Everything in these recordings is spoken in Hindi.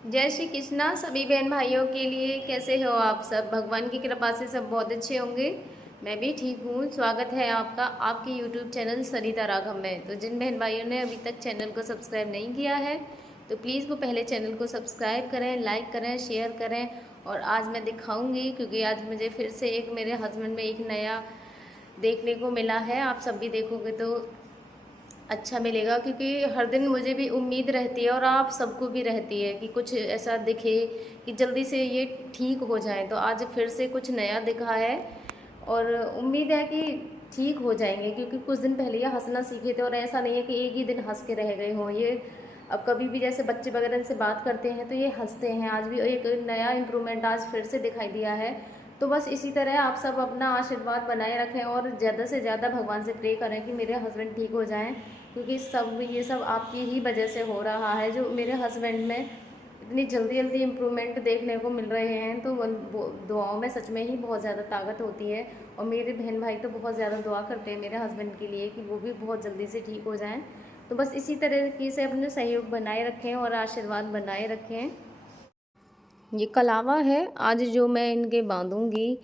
जय श्री कृष्णा सभी बहन भाइयों के लिए। कैसे हो आप सब? भगवान की कृपा से सब बहुत अच्छे होंगे। मैं भी ठीक हूँ। स्वागत है आपका आपके YouTube चैनल सरिता राघव में। तो जिन बहन भाइयों ने अभी तक चैनल को सब्सक्राइब नहीं किया है तो प्लीज़ वो पहले चैनल को सब्सक्राइब करें, लाइक करें, शेयर करें। और आज मैं दिखाऊँगी, क्योंकि आज मुझे फिर से एक मेरे हस्बैंड में एक नया देखने को मिला है। आप सब भी देखोगे तो अच्छा मिलेगा, क्योंकि हर दिन मुझे भी उम्मीद रहती है और आप सबको भी रहती है कि कुछ ऐसा दिखे कि जल्दी से ये ठीक हो जाए। तो आज फिर से कुछ नया दिखा है और उम्मीद है कि ठीक हो जाएंगे, क्योंकि कुछ दिन पहले ये हंसना सीखे थे और ऐसा नहीं है कि एक ही दिन हंस के रह गए हों ये। अब कभी भी जैसे बच्चे वगैरह से बात करते हैं तो ये हंसते हैं। आज भी एक नया इम्प्रूवमेंट आज फिर से दिखाई दिया है। तो बस इसी तरह आप सब अपना आशीर्वाद बनाए रखें और ज़्यादा से ज़्यादा भगवान से प्रे करें कि मेरे हस्बैंड ठीक हो जाएं, क्योंकि ये सब आपकी ही वजह से हो रहा है। जो मेरे हस्बैंड में इतनी जल्दी जल्दी इम्प्रूवमेंट देखने को मिल रहे हैं, तो दुआओं में सच में ही बहुत ज़्यादा ताकत होती है। और मेरे बहन भाई तो बहुत ज़्यादा दुआ करते हैं मेरे हस्बैंड के लिए कि वो भी बहुत जल्दी से ठीक हो जाएं। तो बस इसी तरीके से अपने सहयोग बनाए रखें और आशीर्वाद बनाए रखें। ये कलावा है आज जो मैं इनके बांधूंगी।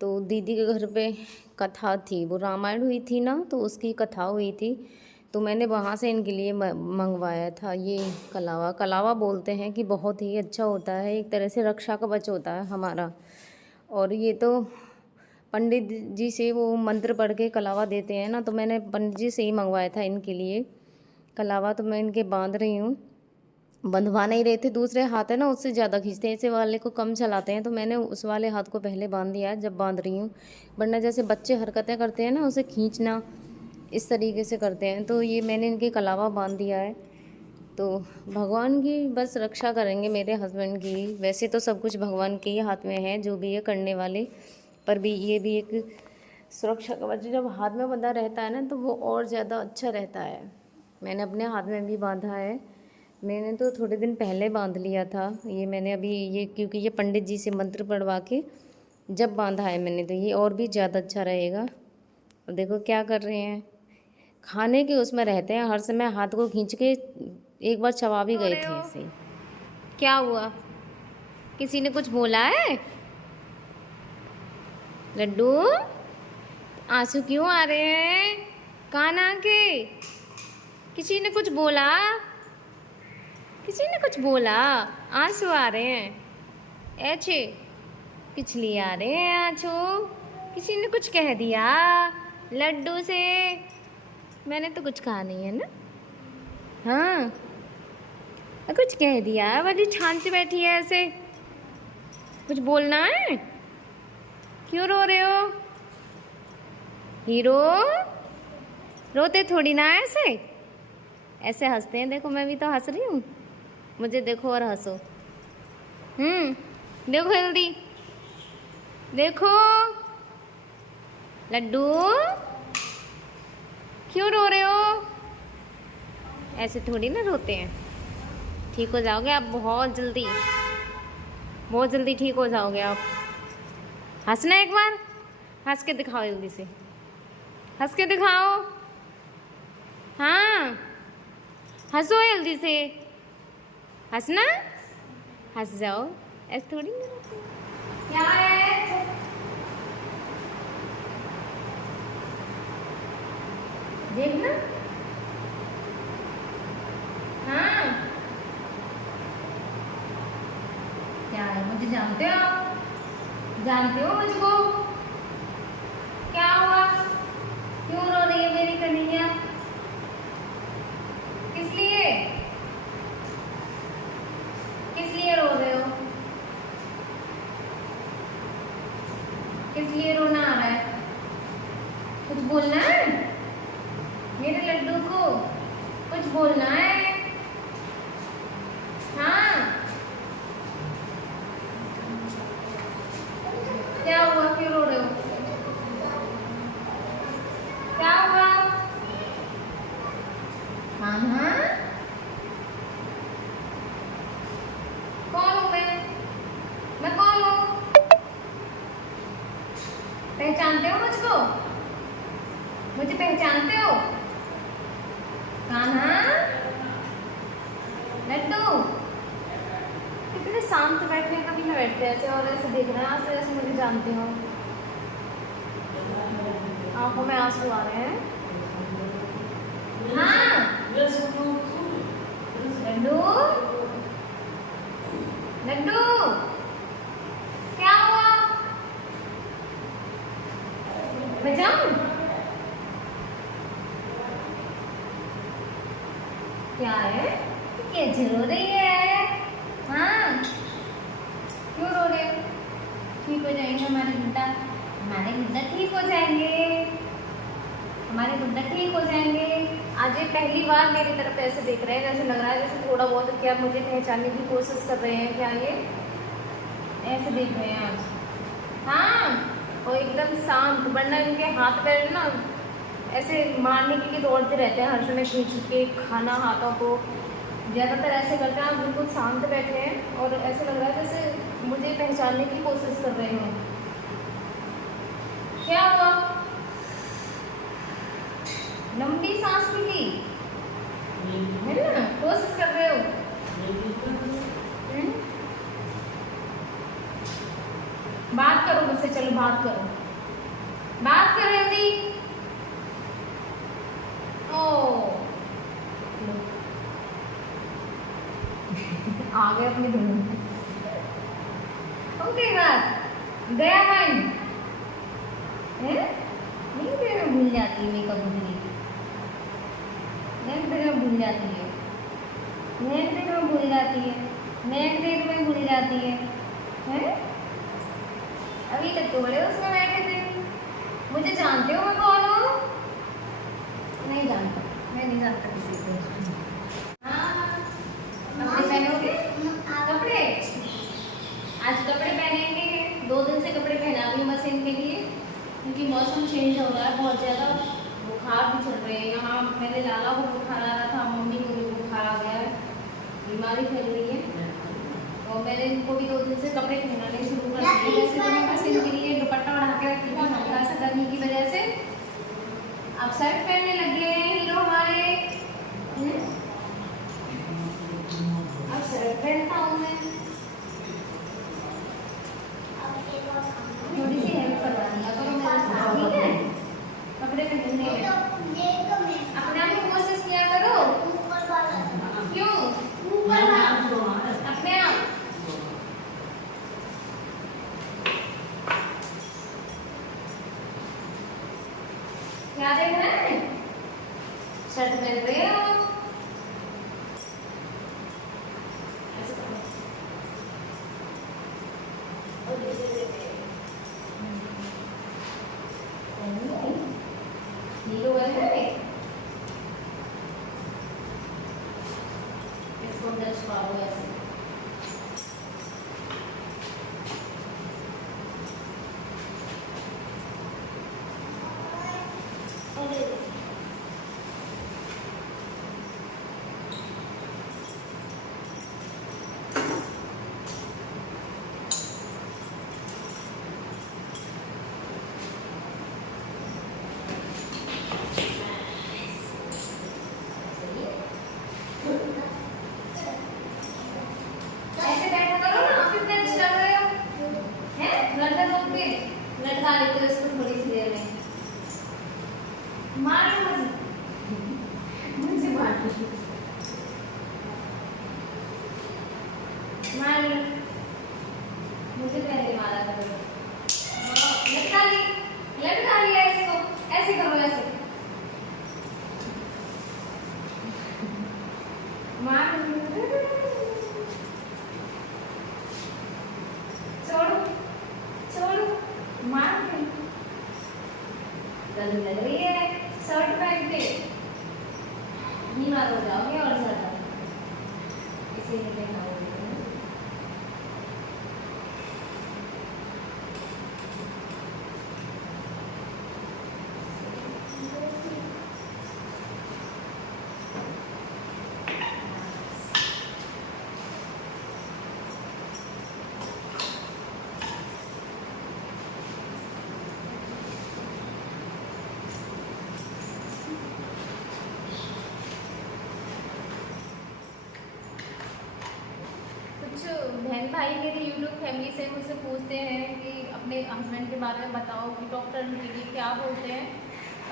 तो दीदी के घर पे कथा थी, वो रामायण हुई थी ना, तो उसकी कथा हुई थी, तो मैंने वहाँ से इनके लिए मंगवाया था। ये कलावा कलावा बोलते हैं कि बहुत ही अच्छा होता है, एक तरह से रक्षा कवच होता है हमारा। और ये तो पंडित जी से वो मंत्र पढ़ के कलावा देते हैं ना, तो मैंने पंडित जी से ही मंगवाया था इनके लिए कलावा। तो मैं इनके बांध रही हूँ। बंधवा नहीं रहे थे, दूसरे हाथ है ना उससे ज़्यादा खींचते हैं, ऐसे वाले को कम चलाते हैं, तो मैंने उस वाले हाथ को पहले बांध दिया है जब बांध रही हूँ। वरना जैसे बच्चे हरकतें करते हैं ना, उसे खींचना इस तरीके से करते हैं। तो ये मैंने इनके कलावा बांध दिया है। तो भगवान की बस रक्षा करेंगे मेरे हस्बैंड की। वैसे तो सब कुछ भगवान के ही हाथ में है, जो भी है करने वाले, पर भी ये भी एक सुरक्षा कवच जब हाथ में बंधा रहता है ना, तो वो और ज़्यादा अच्छा रहता है। मैंने अपने हाथ में भी बांधा है। मैंने तो थोड़े दिन पहले बांध लिया था ये। मैंने अभी ये, क्योंकि ये पंडित जी से मंत्र पढ़वा के जब बांधा है मैंने, तो ये और भी ज़्यादा अच्छा रहेगा। और देखो क्या कर रहे हैं, खाने के उसमें रहते हैं हर समय, हाथ को खींच के एक बार चबा भी गए थे ऐसे। क्या हुआ? किसी ने कुछ बोला है? लड्डू आंसू क्यों आ रहे हैं कान आके? किसी ने कुछ बोला? किसी ने कुछ बोला? आंसू आ रहे हैं ऐसे किस लिए आ रहे हैं आंसू? किसी ने कुछ कह दिया लड्डू से? मैंने तो कुछ कहा नहीं है ना। हाँ, कुछ कह दिया? वाली छान से बैठी है ऐसे, कुछ बोलना है? क्यों रो रहे हो हीरो? रोते थोड़ी ना ऐसे, ऐसे हंसते हैं। देखो मैं भी तो हंस रही हूँ, मुझे देखो और हंसो। देखो जल्दी देखो। लड्डू क्यों रो रहे हो? ऐसे थोड़ी ना रोते हैं। ठीक हो जाओगे आप बहुत जल्दी, बहुत जल्दी ठीक हो जाओगे आप। हंसना एक बार, हंस के दिखाओ जल्दी से, हंस के दिखाओ। हाँ हंसो जल्दी से, हंसना, हंस जाओ, ऐसे थोड़ी ना। क्या है? देखना। हाँ क्या है? मुझे जानते हो आप? जानते हो मुझको? क्या हुआ? क्यों रो रही है मेरी कन्हैया? किस लिए? किस लिए रो रहे हो? किस लिए रोना आ रहा है? कुछ बोलना है मेरे लड्डू को? कुछ बोलना है? हाँ क्या हुआ? क्यों रो रहे हो? क्या हुआ? हाँ हाँ, कौन हूँ मैं कौन हूँ? पहचानते हो मुझको? मुझे पहचानते हो? कान्हा, लड्डू, कितने शांत बैठे हैं, कभी ना बैठते ऐसे और ऐसे देख रहे हैं, आज तो ऐसे मुझे जानते हो। आंखों में आंसू आ रहे हैं। हाँ लड्डू, लड्डू क्या हुआ? मैं जाऊं? क्या है? कैसे रो रही है? हाँ क्यों रो रहे हो? ठीक हो जाएंगे हमारे गुड्डा, हमारे गुड्डा ठीक हो जाएंगे, हमारे गुड्डा ठीक हो जाएंगे। आज ये पहली बार मेरी तरफ ऐसे देख रहे हैं, जैसे लग रहा है जैसे थोड़ा बहुत क्या मुझे पहचानने की कोशिश कर रहे हैं। क्या ये ऐसे देख रहे हैं आज? हाँ और एकदम शांत, वरना इनके हाथ पैर ना ऐसे मारने के लिए दौड़ते रहते हैं हर समय, खींच के खाना हाथों को, ज़्यादातर ऐसे करते हैं। आप बिल्कुल शांत बैठे हैं और ऐसे लग रहा है जैसे मुझे पहचानने की कोशिश कर रहे हैं। क्या हुआ? लंबी सांस ली है ना, कोशिश कर रहे हो? बात करो मुझसे, चलो बात करो, बात करो यदि। ओ आ गए अपनी धुन। ओके बात गया मन है, नहीं फिर भूल जाती है मेकअप बुद्धि, नेक देर में भूल जाती है, नेक देर में भूल जाती है, नेक देर में भूल जाती है, हैं? अभी तक तो बड़े उसमें बैठे थे। मुझे जानते हो मैं कौन हूँ? नहीं जानता, मैं नहीं जानता किसी को। हाँ कपड़े पहनोगे? कपड़े आज कपड़े पहनेंगे, 2 दिन से कपड़े पहना रही हूँ बस इनके लिए, क्योंकि मौसम चेंज हो रहा है बहुत ज़्यादा, बुखार भी चल रहे हैं। यहाँ मेरे लाला को बुखार आ रहा था, मम्मी को भी बुखार आ गया है, बीमारी फैल रही है। और मैंने इनको भी 2 दिन से कपड़े पहनाने शुरू कर दिए। वैसे तो मैं बस इनके लिए दुपट्टा बढ़ा के रखती थी, हल्का सा गर्मी की वजह से। अब शर्ट पहनने लग गए हैं हीरो हमारे। अब शर्ट पहनता हूँ मैं, थोड़ी सी हेल्प करवा दिया करो मेरे साथ, ठीक है? कपड़े पहनने में अपने आप को कोशिश किया करो। क्यों? अपने आप क्या देख रहे हैं? शर्ट पहन रहे हो? हीरो है इसको टच करो ऐसे। लटका लेते हो इसको थोड़ी सी देर में, मारो मुझे मार मुझे पहले मारा करो। लटका लिया इसको, ऐसे करो, ऐसे मार, छोड़ो छोड़ो, मार। गर्मी लग रही है, शर्ट पहन के बीमार हो जाओगे और ज्यादा, इसीलिए पहना होगा। कुछ बहन भाई मेरे यूट्यूब फैमिली से मुझसे पूछते हैं कि अपने हस्बैंड के बारे में बताओ कि डॉक्टर उनके लिए क्या बोलते हैं।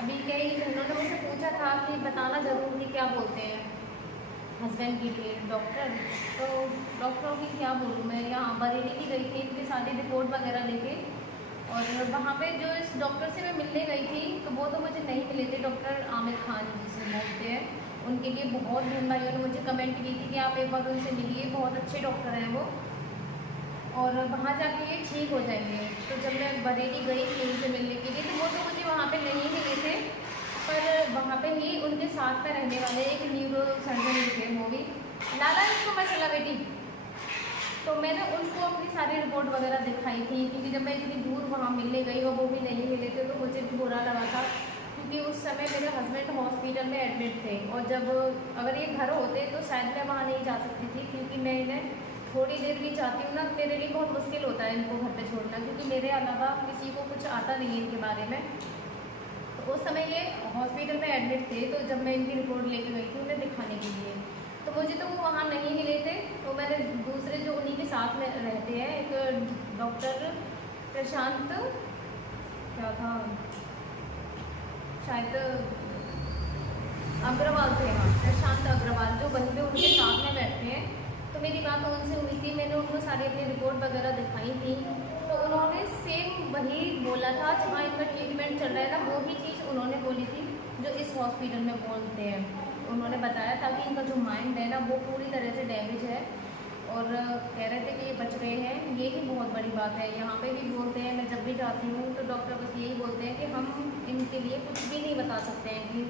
अभी कई जनों ने मुझसे पूछा था कि बताना ज़रूर कि क्या बोलते हैं हस्बैंड के लिए डॉक्टर। तो डॉक्टरों की क्या बोलूँ मैं, यहाँ बरेली की गई थी इनकी सारी रिपोर्ट वगैरह लेके, और वहाँ पे जो इस डॉक्टर से मैं मिलने गई थी तो वो तो मुझे नहीं मिले थे, डॉक्टर आमिर खान जिसे बोलते हैं। उनके लिए बहुत बहन भाइयों ने मुझे कमेंट की थी कि आप एक बार उनसे मिलिए, बहुत अच्छे डॉक्टर हैं वो, और वहाँ जाके ये ठीक हो जाएंगे। तो जब मैं बरेली गई थी उनसे मिलने के लिए तो वो तो मुझे वहाँ पे नहीं मिले थे, पर वहाँ पे ही उनके साथ में रहने वाले एक न्यूरो सर्जन थे, वो भी लाला इसको मसाला बेटी। तो मैंने उनको अपनी सारी रिपोर्ट वगैरह दिखाई थी, क्योंकि जब मैं इतनी दूर वहाँ मिलने गई और वो भी नहीं मिले थे तो मुझे भी बुरा लगा था, क्योंकि उस समय मेरे हस्बैंड हॉस्पिटल में एडमिट थे, और जब अगर ये घर होते तो शायद मैं वहाँ नहीं जा सकती थी, क्योंकि मैं इन्हें थोड़ी देर भी चाहती हूँ ना, मेरे लिए बहुत मुश्किल होता है इनको घर पे छोड़ना, क्योंकि मेरे अलावा किसी को कुछ आता नहीं है इनके बारे में। तो उस समय ये हॉस्पिटल में एडमिट थे, तो जब मैं इनकी रिपोर्ट लेके गई थी उन्हें दिखाने के लिए, तो मुझे तो वो वहाँ नहीं मिले थे। तो मैंने दूसरे जो उन्हीं के साथ में रहते हैं, एक डॉक्टर प्रशांत क्या था शायद अग्रवाल थे, हाँ प्रशांत अग्रवाल, जो वहीं पे उनके साथ में बैठते हैं। तो मेरी बात उनसे हुई थी, मैंने उनको सारी अपनी रिपोर्ट वगैरह दिखाई थी, तो उन्होंने सेम वही बोला था जहाँ इनका ट्रीटमेंट चल रहा है ना, वो ही चीज़ उन्होंने बोली थी जो इस हॉस्पिटल में बोलते हैं। उन्होंने बताया था कि इनका जो माइंड है ना वो पूरी तरह से डैमेज है, और कह रहे थे कि ये बच गए हैं, ये ही बहुत बड़ी बात है। यहाँ पे भी बोलते हैं, मैं जब भी जाती हूँ तो डॉक्टर बस यही बोलते हैं कि हम इनके लिए कुछ भी नहीं बता सकते हैं कि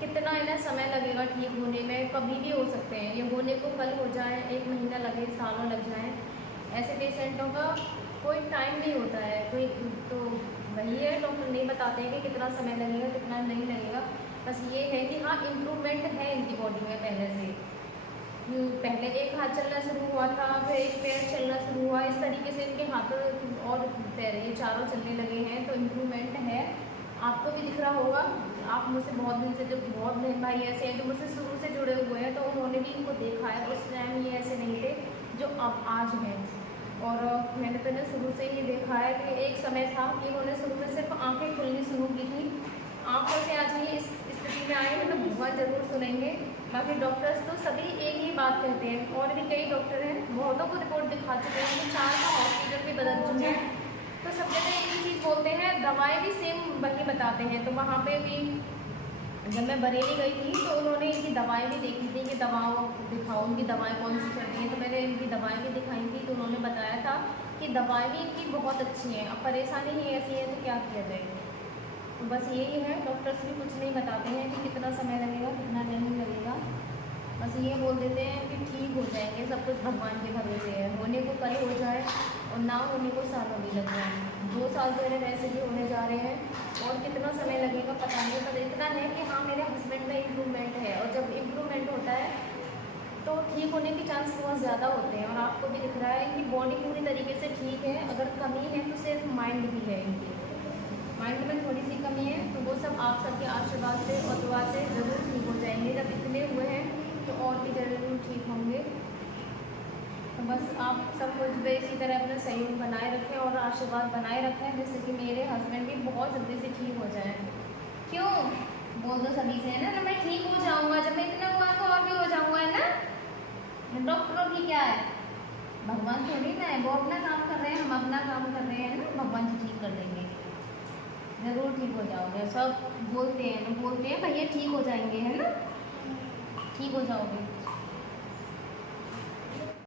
कितना इन्हें समय लगेगा ठीक होने में, कभी भी हो सकते हैं, ये होने को कल हो जाए, 1 महीना लगे, सालों लग जाएँ। ऐसे पेशेंटों का कोई टाइम नहीं होता है, कोई तो वही है, डॉक्टर नहीं बताते हैं कि कितना समय लगेगा कितना नहीं लगेगा, बस ये है कि हाँ इम्प्रूवमेंट है इनकी बॉडी में पहले से। पहले एक हाथ चलना शुरू हुआ था, फिर एक पैर चलना शुरू हुआ, इस तरीके से इनके हाथ और पैर ये चारों चलने लगे हैं, तो इम्प्रूवमेंट है। आपको भी दिख रहा होगा, आप मुझसे बहुत दिन से, जो बहुत बहन भाई ऐसे हैं जो मुझसे शुरू से जुड़े हुए हैं, तो उन्होंने भी इनको देखा है, उस टाइम ये ऐसे नहीं थे जो अब आज हैं। और मैंने तो इन्हें शुरू से ही देखा है कि एक समय था कि उन्होंने शुरू में सिर्फ आँखें खुलनी शुरू की थी, आँखों से आज ये इस स्थिति में आए हैं, तो भगवान जरूर सुनेंगे। बाकी डॉक्टर्स तो सभी एक ही बात कहते हैं, और भी कई डॉक्टर हैं, बहुतों को रिपोर्ट दिखा चुके हैं कि 4 का हॉस्पिटल भी बदल चुके हैं, तो सब जगह एक ही चीज़ बोलते हैं, दवाएं भी सेम वही बताते हैं। तो वहाँ पे भी जब मैं बरेली गई थी तो उन्होंने इनकी दवाएं भी देखी थी कि दवाओं दिखाओ, उनकी दवाएं कौन सी चल रही हैं, तो मैंने इनकी दवाएं भी दिखाई थी, तो उन्होंने बताया था कि दवाएं भी इनकी बहुत अच्छी हैं, अब परेशानी ही ऐसी है तो क्या किया जाए। तो बस यही है, डॉक्टर्स भी कुछ नहीं बताते हैं कि कितना समय लगेगा कितना नहीं लगेगा, बस ये बोल देते हैं कि ठीक हो जाएंगे, सब कुछ भगवान के भरोसे है, होने को कल हो जाए और ना होने को सालों भी लग जाए। 2 साल तो मेरे वैसे भी होने जा रहे हैं, और कितना समय लगेगा पता नहीं, पर इतना है कि हाँ मेरे हस्बैंड में इम्प्रूवमेंट है, और जब इम्प्रूवमेंट होता है तो ठीक होने के चांस बहुत ज़्यादा होते हैं। और आपको भी दिख रहा है कि बॉडी पूरी तरीके से ठीक है, अगर कमी है तो सिर्फ माइंड भी है, इनकी माइंड में थोड़ी सी कमी है, तो वो सब आप सबके आशीर्वाद से और दुआ से ज़रूर ठीक हो जाएंगे। जब इतने हुए हैं तो और भी ज़रूर ठीक होंगे। तो बस आप सब कुछ भी इसी तरह अपना सहयोग बनाए रखें और आशीर्वाद बनाए रखें, जिससे कि मेरे हस्बैंड भी बहुत जल्दी से ठीक हो जाए। क्यों बोल दो सभी से, है ना, मैं ठीक हो जाऊँगा, जब मैं इतना हुआ तो और भी हो जाऊँगा, है ना। डॉक्टरों की क्या है, भगवान थोड़ी ना है, वो अपना काम कर रहे हैं, हम अपना काम कर रहे हैं ना, भगवान जी ठीक कर देंगे, ज़रूर ठीक हो जाओगे। सब बोलते हैं भैया ठीक हो जाएंगे, है ना, ठीक हो जाओगे।